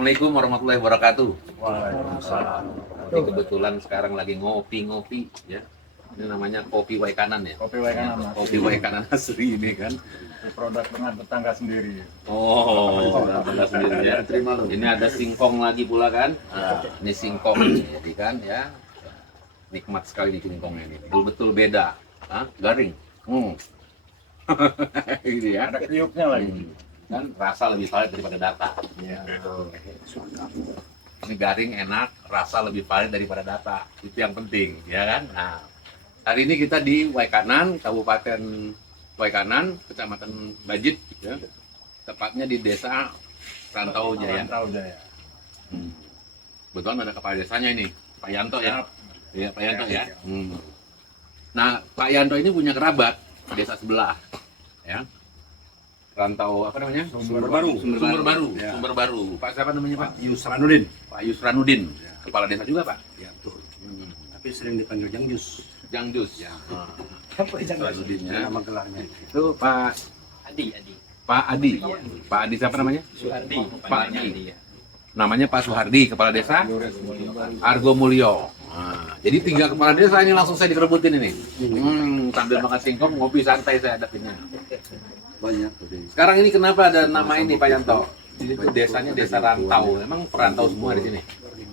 Assalamualaikum warahmatullahi wabarakatuh. Waalaikumsalam. Ini kebetulan sekarang lagi ngopi-ngopi ya. Ini namanya kopi Waikanan ya. Kopi Waikanan. Kopi Waikanan asli ini kan. Itu produk dengan tetangga sendiri. Oh, sudah sendiri ya. Terima lo. Ini ada singkong lagi pula kan. Nah, ini singkong jadi kan ya. Nikmat sekali nih singkongnya ini. Betul-betul beda. Hah? Garing. Gitu ya. Ada kriuknya lagi. Dan rasa lebih valid daripada data. Ya. Ini garing, enak, rasa lebih valid daripada data. Itu yang penting, ya kan? Nah, hari ini kita di Waikanan, Kabupaten Waikanan, Kecamatan Bajit, ya. Tepatnya di Desa Rantau Jaya. Rantau Jaya. Betulan ada kepala desanya ini, Pak Yanto ya. Iya, Pak Yanto ya. Nah, Pak Yanto ini punya kerabat di desa sebelah, ya. Rantau apa namanya? Sumber Baru. Sumber Baru. Ya. Sumber Baru. Pak siapa namanya Pak? Yusranudin. Pak Yusranudin. Kepala desa juga Pak. Ya, betul. Tapi sering dipanggil Jangjus. Jangjus. Ya. Apa Yusranudin ya. Nama gelarnya. Itu Pak Adi. Pak Adi. Pak Adi siapa namanya? Suhardi. Pak Adi. Namanya Pak Suhardi, kepala desa Argo Mulyo. Nah, jadi 3 kepala desa ini langsung saya dikerebutin ini. Sambil makan singkong, ngopi santai saya hadapinnya. Banyak. Sekarang ini kenapa ada nama ini Pak Yanto? Jadi itu desanya desa rantau. Memang perantau semua di sini.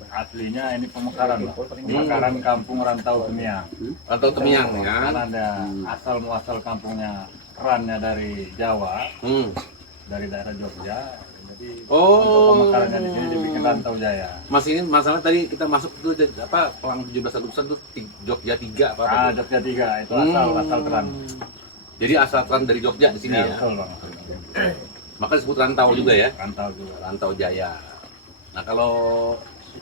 Aslinya ini pemekaran, Pak. Pemekaran kampung Rantau Temiang. Rantau Temiang ya. Karena ada asal muasal kampungnya, kerannya dari Jawa, dari daerah Jogja. Jadi untuk pemekarannya di sini dibikin Rantau Jaya. Mas ini masalah tadi kita masuk itu apa Pelang 17 Agustusan tuh Jogja 3 apa? Ah, Jogja 3 itu asal keran. Jadi asal keran dari Jogja di sini ya. Betul, Bang. Maka disebut rantau juga ya. Rantau juga. Rantau Jaya. Nah, kalau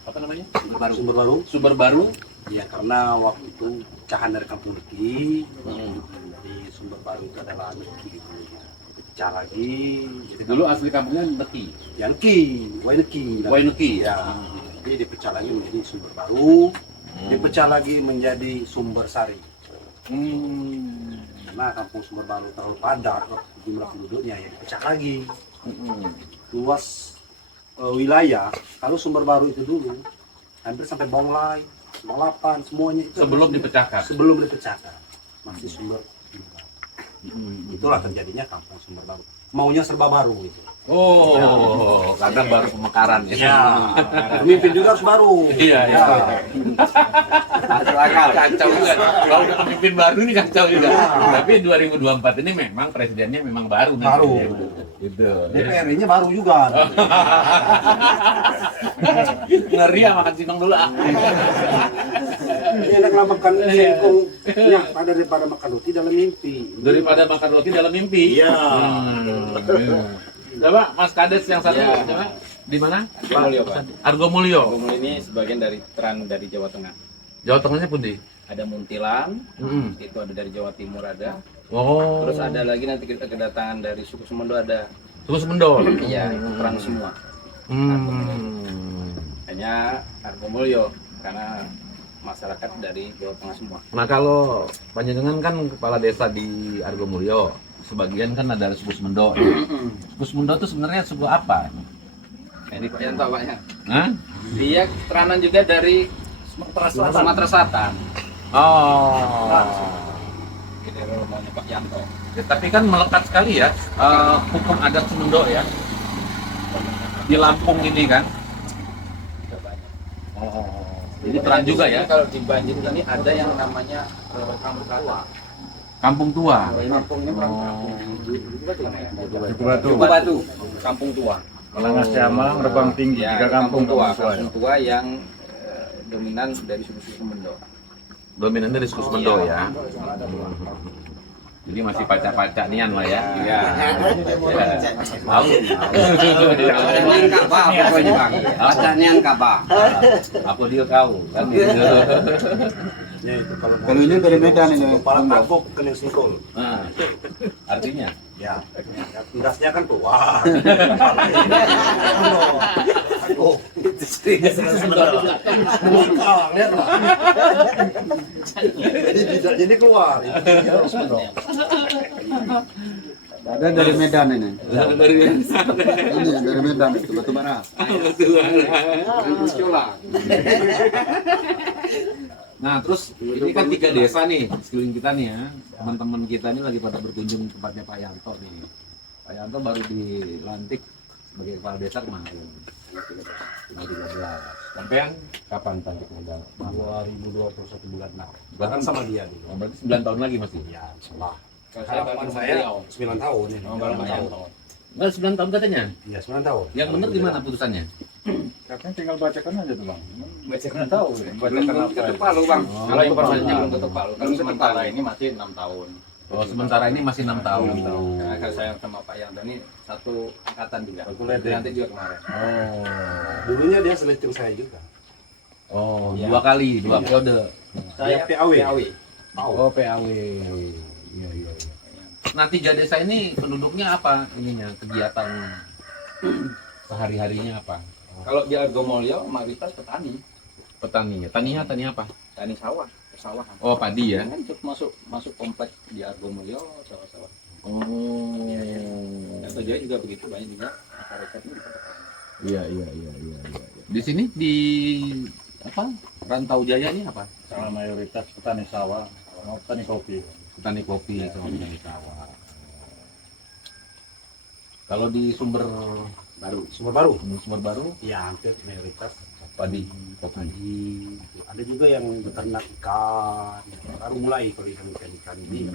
apa namanya? Sumber Baru. Sumber Baru. Ya, karena waktu itu pecahan dari Kampung Neki. Jadi Sumber Baru itu adalah Neki. Pecah lagi. Jadi Dulu asli kampungnya Neki. ya Neki, Waineki. Waineki Ya. Jadi dipecah lagi menjadi Sumber Baru. Dipecah lagi menjadi Sumber Sari. Karena kampung Sumber Baru terlalu padat jumlah penduduknya ya dipecah lagi. Luas wilayah kalau Sumber Baru itu dulu hampir sampai Bonglai, Bonglapan semuanya itu Sebelum dipecahkan. sebelum dipecahkan masih Sumber Baru. Itulah terjadinya kampung Sumber Baru. Maunya serba baru gitu. Oh, kadang baru pemekaran ya. Ya, pemimpin juga harus baru. Iya, iya. Kacau juga. Kalau udah pemimpin baru ini kacau juga. Tapi 2024 ini memang presidennya memang baru. Baru. Gitu. DPR-nya baru juga. Ngeri ya makan singkong dulu ah. Ini enaklah makan singkong ya, daripada makan roti dalam mimpi. Daripada makan roti dalam mimpi. Iya. Coba Mas Kades yang satu, Ya. coba di mana? Argo Mulyo, Pak. Argo Mulyo. Gumul ini sebagian dari tran dari Jawa Tengah. Jawa Tengahnya pun di. Ada Muntilan, itu ada dari Jawa Timur ada. Oh. Terus ada lagi nanti kita kedatangan dari suku Semendo ada. Terus Mendol. Iya, tran semua. Hanya Argo Mulyo karena masyarakat dari Jawa Tengah semua. Nah kalau panjenengan kan kepala desa di Argo Mulyo, sebagian kan ada suku Semendo. Suku Semendo itu sebenarnya suku apa? Ini Pak Yanto Pak ya. Hah? Dia teranan juga dari Sumatera Selatan. Oh. Ini rumahnya Pak Yanto. Ya, tapi kan melekat sekali ya hukum adat Semendo ya di Lampung ini kan. Sudah banyak. Oh. Jadi peran juga ya. Kalau di Banjir ini ada yang namanya Kampung Tua. Kampung Tua. Kampung ini berapa? Cukup Batu. Kampung Tua. Melangas Siamang, Rebang Tinggi, Ya, tiga kampung Tua. Tua. Kampung Tua yang dominan dari suku-suku Semendo. Dominannya dari suku Semendo ya. Jadi masih pacak-pacak nian lah ya. Iya. Tahu. Bacaan Ka'bah pokoknya Bang. Bacaan Ka'bah. Apa dia tahu kan gitu. Ya itu kalau ini dari Medan ini. kepala kabuk kening singkong. Nah, artinya Ya, tundasnya kan keluar. Oh, itu lihat lah. Jadi keluar. Ada dari Medan ini. Dari Ini dari Medan itu batu bara. Nah, terus ini kan 3 desa nih sekeliling kita nih ya. Teman-teman kita ini lagi pada berkunjung tempatnya Pak Yanto nih. Pak Yanto baru dilantik sebagai kepala desa kemarin. 2013. Sampean kapan tampilnya? 2021 bulan 6. Bahkan Sama dia dulu. berarti 9 tahun lagi masih. Ya, salah. Kalau Harapan saya 9 tahun ini. Oh, bareng tahun. Enggak 9 tahun katanya. Iya, 9 tahun. Yang benar gimana putusannya? Katanya tinggal bacakan aja tuh bang. Bacakan Nggak tahu ya, bacakan apa. ketuk palu bang. Oh, Kalau ketuk informasinya palu. belum ketuk palu. Kalau sementara ini masih 6 tahun. Oh, sementara ini masih 6 tahun. Karena kalau saya sama Pak Yanto ini satu angkatan juga. Satu level. Nanti juga kemarin. Oh. Dulunya dia seleting saya juga. Oh, Ya. 2 kali, 2 periode. Dia PAW. Oh, PAW. Iya, iya, iya. Nah, 3 desa ini penduduknya apa ininya? Kegiatan sehari-harinya apa? Kalau di Argomulyo mayoritas petani, Petaninya. Tani apa? petani sawah, persawahan. Oh, padi ya. Kan masuk kompleks di Argomulyo sawah-sawah. Oh. Dan Tojoyo juga begitu, banyak juga masyarakatnya di petani. Iya. Di sini di apa? Rantau Jaya ini apa? Sama mayoritas petani sawah, sama petani kopi. Petani kopi sama petani sawah. Kalau di sumber Sumber baru. baru Ya, hampir mayoritas padi, kopi. padi. Ada juga yang beternak ikan. Baru mulai kalau ikan ini.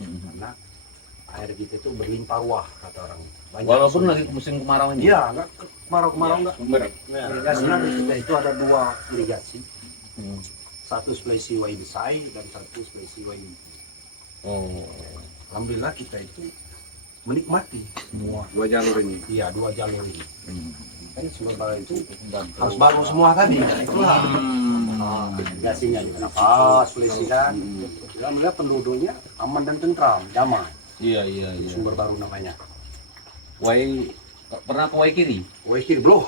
Karena air kita itu berlimpah ruah kata orang. Banyak Walaupun sumber. lagi musim kemarau ini. Iya, enggak kemarau-kemarau enggak. Sumber. Irigasinya kita itu ada 2 irigasi. Hmm. Satu spesies Waidesai dan satu spesies Waidi. Oh. Alhamdulillah kita itu menikmati semua 2 jalur ini. iya 2 jalur ini. Hmm. Kan sumber baru itu harus baru semua tadi. Itulah. Irigasinya juga pas, spesies kan. Alhamdulillah penduduknya aman dan tentram, damai. Iya. Sumber baru namanya. Wai pernah ke Waikiri? Waikir belum.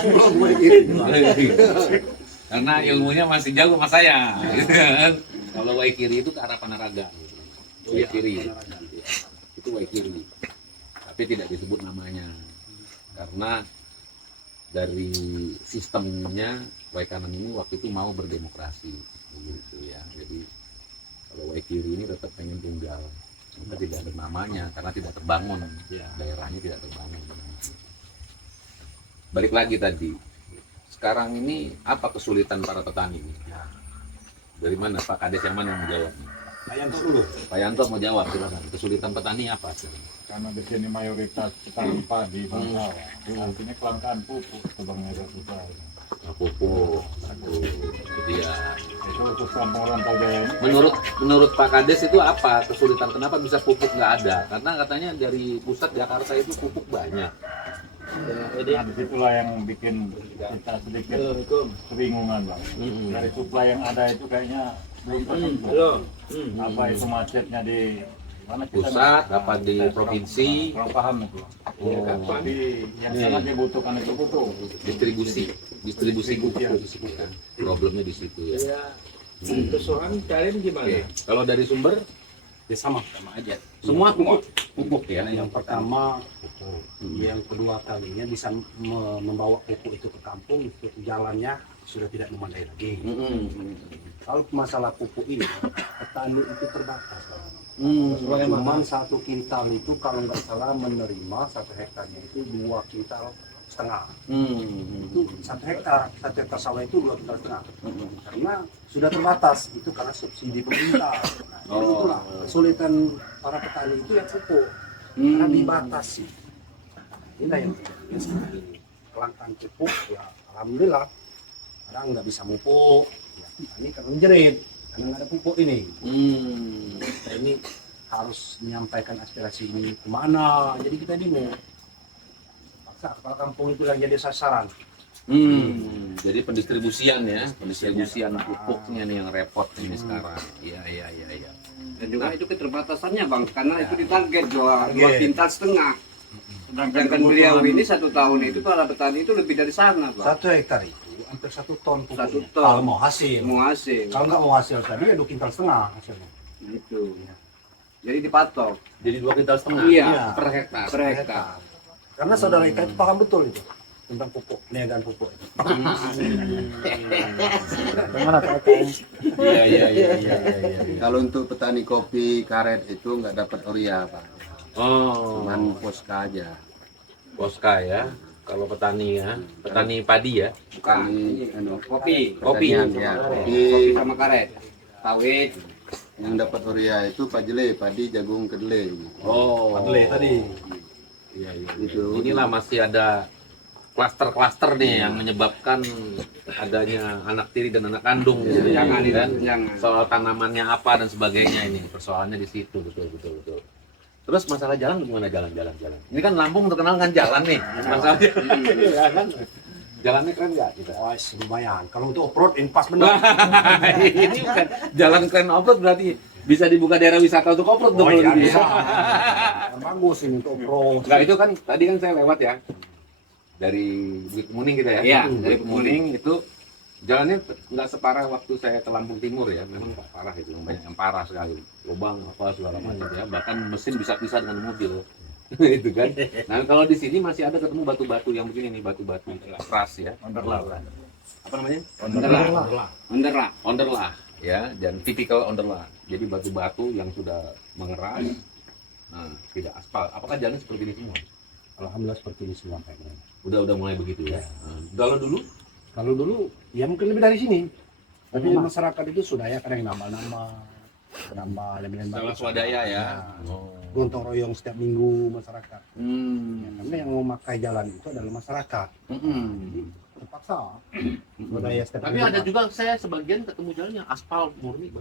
Belum Waikir. Karena ilmunya masih jauh sama saya. Kalau Waikiri itu ke arah Panaraga. Waikiri. Itu Waikiri. Tapi tidak disebut namanya. Karena dari sistemnya Waikanan ini waktu itu mau berdemokrasi begitu ya. Jadi kalau Waikiri ini tetap pengen tunggal. Kita tidak ada namanya karena tidak terbangun. Daerahnya tidak terbangun. Balik lagi tadi. Sekarang ini apa kesulitan para petani ini? Dari mana Pak Kades yang mana yang mau jawab? Ayam dulu. Pak Yanto mau jawab silakan. Kesulitan petani apa sekarang? Karena di sini mayoritas petani padi, bang sawah. Artinya kelangkaan pupuk itu bang ada susah. Pupuk. Dia. Itu khusus kampung Rantau Jaya ini. Menurut Pak Kades itu apa kesulitan? Kenapa bisa pupuk nggak ada? Karena katanya dari pusat Jakarta itu pupuk banyak. Nah, disitulah yang bikin kita sedikit kebingungan bang. Dari suplai yang ada itu kayaknya belum tersentuh. Apa itu macetnya di mana kita Pusat, nggak- apa di saya provinsi? kurang paham itu. Tapi yang sangat dibutuhkan itu pupuk. Distribusi pupuk. Problemnya di situ ya. Kesulitan kalian gimana? Oke. Kalau dari sumber Ya sama. aja. Semua pupuk ya. Yang pertama pupuk. Yang kedua kalinya bisa membawa pupuk itu ke kampung, itu jalannya sudah tidak memadai lagi. Kalau masalah pupuk ini, petani itu terbatas. Cuman 1 kintal itu kalau nggak salah menerima 1 hektarnya itu 2,5 kintal. Itu 1 hektar sawah itu 2,5 kintal. Karena sudah terbatas itu karena subsidi pemerintah. Nah, itulah kesulitan para petani itu yang pupuk karena dibatasi. Inilah yang sekarang ini kelangkaan pupuk ya alhamdulillah kadang nggak bisa pupuk ya, ini karena menjerit karena nggak ada pupuk ini. Kita ini harus menyampaikan aspirasi ini kemana, jadi kita bingung. Paksa kepala kampung itu yang jadi sasaran. Jadi pendistribusian ya, pendistribusian pupuknya nih yang repot ini sekarang. Iya. Dan juga itu keterbatasannya bang, karena itu ditarget 2 Target. kintal setengah. Sedangkan beliau ini 1 tahun itu para petani itu lebih dari sana bang. 1 hektar itu hampir 1 ton pupuknya. 1 ton. Kalau mau hasil. Mau hasil. Kalau nggak mau hasil tadi ya 2,5 kintal hasilnya. Gitu. Jadi dipatok. Jadi 2,5 kintal Iya. per hektar. Per hektar. Karena saudara Ika itu paham betul itu tentang pupuk, niagaan pupuk. Gimana Pak Eka? Iya. Kalau untuk petani kopi karet itu nggak dapat urea Pak, Oh, cuman poska aja. Poska ya. Kalau petani ya, petani padi ya. Bukan. Petani Kopi. Kopi. pertanian, ya, Kopi kopi. sama karet. Sawit. Yang dapat urea itu pajele, padi, jagung, kedelai. Oh. Padle tadi. Iya. Itu. Inilah masih ada klaster-klaster nih yang menyebabkan adanya anak tiri dan anak kandung gitu ya. Jangan, kan? jangan. Soal tanamannya apa dan sebagainya ini persoalannya di situ betul. Terus masalah jalan gimana jalan? Ini kan Lampung terkenal kan jalan nih masalahnya. Ya kan? Jalannya keren nggak kita? Oh, lumayan. Kalau untuk off-road ini pas benar. Ini bukan jalan keren off-road berarti bisa dibuka daerah wisata untuk off-road Oh dong iya, kalau bisa. gitu. Bagus ini untuk off-road. Enggak, itu kan tadi kan saya lewat ya. Dari Bukit Muning kita ya. Iya, Dari dari Bukit Muning itu jalannya nggak separah waktu saya ke Lampung Timur ya. Memang parah itu, banyak yang parah sekali. Lubang apa segala macam ya. Bahkan mesin bisa pisah dengan mobil. Itu kan. Nah, kalau di sini masih ada ketemu batu-batu yang begini nih, batu-batu keras ya. Onderlah. Apa namanya? Onderlah. Onderlah ya, dan tipikal onderlah. Jadi batu-batu yang sudah mengeras. Nah, tidak aspal. Apakah jalan seperti ini semua? Alhamdulillah seperti ini semua kayaknya. Udah mulai begitu ya. Kalau dulu Kalau dulu ya mungkin lebih dari sini. Tapi masyarakat itu sudah ya kadang nambah lebih salah swadaya ya. Gotong royong setiap minggu masyarakat. Ya, Hmm. karena yang memakai jalan itu adalah masyarakat. Jadi terpaksa swadaya setiap Tapi minggu. ada juga saya sebagian ketemu jalan yang aspal murni.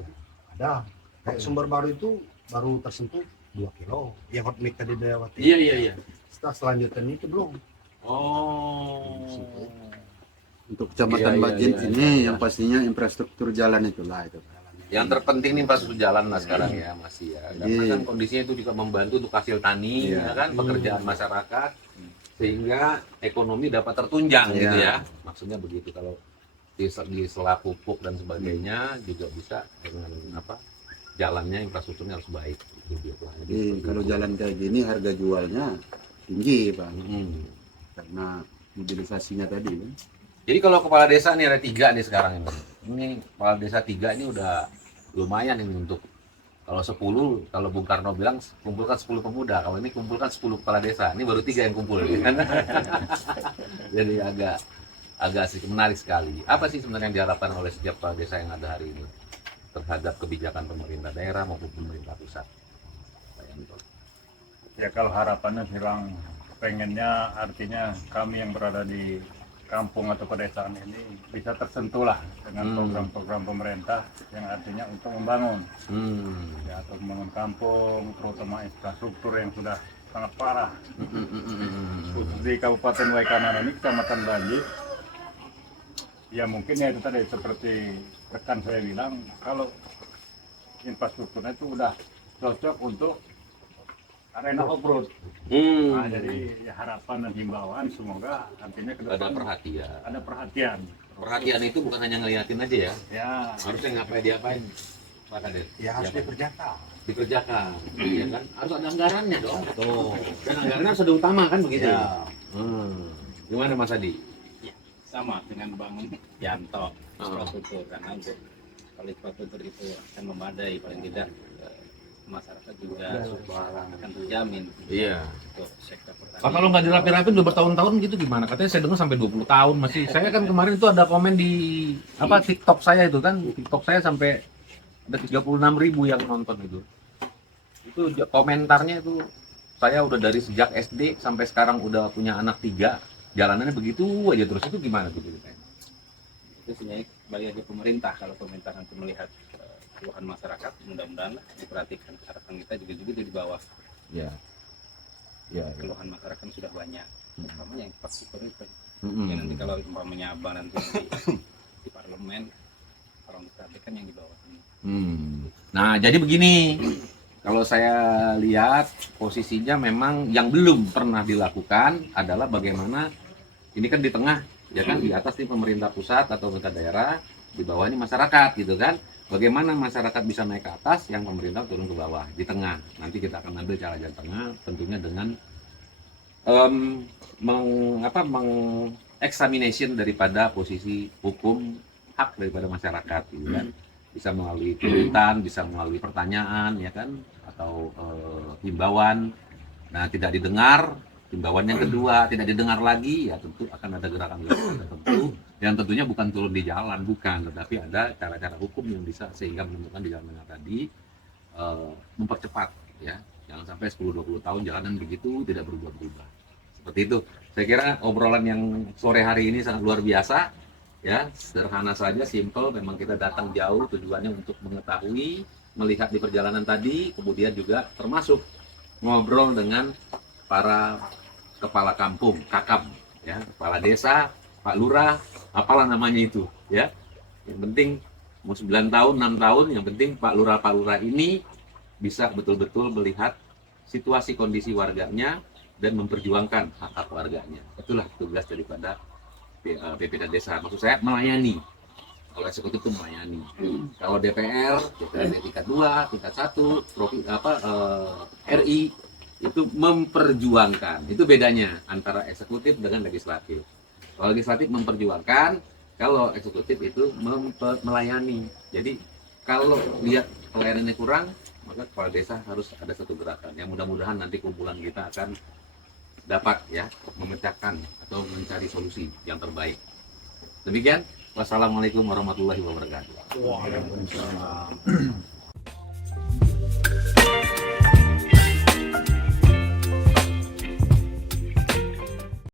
Ada. Kayak Sumber Baru itu baru tersentuh 2 kilo. Yang hot mix tadi dilewati. Iya. Setelah selanjutnya itu belum. Oh. Untuk Kecamatan Iya, Bajin iya. ini yang pastinya infrastruktur jalan itulah itu. Yang terpenting nih infrastruktur jalan lah sekarang ya masih ya. Karena Iya. kan kondisinya itu juga membantu untuk hasil tani, Iya. ya kan, pekerjaan masyarakat, sehingga ekonomi dapat tertunjang Iya. gitu ya. Maksudnya begitu kalau di sela pupuk dan sebagainya juga bisa dengan apa jalannya infrastrukturnya harus baik. Gitu. Jadi kalau jalan kayak gini harga jualnya tinggi Pak, karena mobilisasinya tadi kan. Jadi kalau kepala desa nih ada 3 nih sekarang ini. Ini kepala desa 3 ini udah lumayan ini untuk kalau 10, kalau Bung Karno bilang kumpulkan 10 pemuda, kalau ini kumpulkan 10 kepala desa. Ini baru 3 yang kumpul ya kan. Jadi agak asik, menarik sekali. Apa sih sebenarnya yang diharapkan oleh setiap kepala desa yang ada hari ini terhadap kebijakan pemerintah daerah maupun pemerintah pusat? Pak Yanto. Ya kalau harapannya hilang, pengennya artinya kami yang berada di kampung atau pedesaan ini bisa tersentuh lah dengan program-program pemerintah yang artinya untuk membangun ya, atau membangun kampung, terutama infrastruktur yang sudah sangat parah. Khusus di Kabupaten Waikanan ini, Kecamatan Banjir, ya mungkin ya itu tadi seperti rekan saya bilang, kalau infrastrukturnya itu udah cocok untuk arena off-road. Nah, jadi ya harapan dan himbauan semoga artinya ke Ada depan perhatian. ada perhatian. Perhatian itu bukan hanya ngeliatin aja ya. Ya, Harusnya ngapain diapain, Pak Kades? Ya harus dikerjakan. Dikerjakan, ya kan? Harus ada anggarannya dong. Tuh. Dan anggarannya harus ada utama kan begitu. Ya. Gimana Mas Adi? Sama dengan Bang Yanto infrastruktur, karena untuk kalau infrastruktur itu akan memadai paling tidak masyarakat juga akan terjamin Iya. untuk sektor pertanian. Kalau nggak dirapi-rapi udah bertahun-tahun gitu gimana? Katanya saya dengar sampai 20 tahun masih. Saya kan kemarin itu ada komen di apa TikTok saya itu kan, TikTok saya sampai ada 36.000 yang nonton itu. Itu komentarnya itu saya udah dari sejak SD sampai sekarang udah punya anak 3, jalanannya begitu aja terus. Itu gimana tuh ceritanya? Itu sebenarnya bagi aja pemerintah, kalau pemerintah nanti melihat keluhan masyarakat, mudah-mudahan diperhatikan. Harapan kita juga di bawah. Ya. Ya. Keluhan masyarakat sudah banyak, terutama yang infrastruktur itu. Ya nanti kalau umpamanya abang nanti di parlemen, kalau diperhatikan yang di bawah ini. Nah, jadi begini, kalau saya lihat posisinya memang yang belum pernah dilakukan adalah bagaimana ini kan di tengah ya kan, di atas ini pemerintah pusat atau pemerintah daerah, di bawah ini masyarakat gitu kan. Bagaimana masyarakat bisa naik ke atas, yang pemerintah turun ke bawah, di tengah. Nanti kita akan ambil cara jalan tengah, tentunya dengan mengeksaminasi daripada posisi hukum hak daripada masyarakat gitu kan. Bisa melalui tuntutan, bisa melalui pertanyaan ya kan, atau himbauan. Nah, tidak didengar, himbauan yang kedua tidak didengar lagi, ya tentu akan ada gerakan-gerakan tertentu yang tentunya bukan turun di jalan, bukan, tetapi ada cara-cara hukum yang bisa sehingga menemukan di jalan tengah tadi, mempercepat ya. Jangan sampai 10-20 tahun jalanan begitu tidak berubah-ubah. Seperti itu. Saya kira obrolan yang sore hari ini sangat luar biasa ya, sederhana saja, simple. Memang kita datang jauh tujuannya untuk mengetahui, melihat di perjalanan tadi, kemudian juga termasuk ngobrol dengan para kepala kampung, kakam ya, kepala desa, Pak Lurah, apalah namanya itu ya. Yang penting mau 9 tahun, 6 tahun, yang penting Pak Lurah ini bisa betul-betul melihat situasi kondisi warganya dan memperjuangkan hak-hak warganya. Itulah tugas daripada PPD Desa. Maksud saya melayani. Kalau eksekutif itu melayani. Kalau DPR tingkat 2, tingkat 1, RI itu memperjuangkan. Itu bedanya antara eksekutif dengan legislatif. Kalau legislatif memperjuangkan, kalau eksekutif itu melayani. Jadi kalau lihat pelayanannya kurang, maka kepala desa harus ada satu gerakan. Yang mudah-mudahan nanti kumpulan kita akan dapat ya memecahkan atau mencari solusi yang terbaik. Demikian, wassalamualaikum warahmatullahi wabarakatuh. Waalaikumsalam.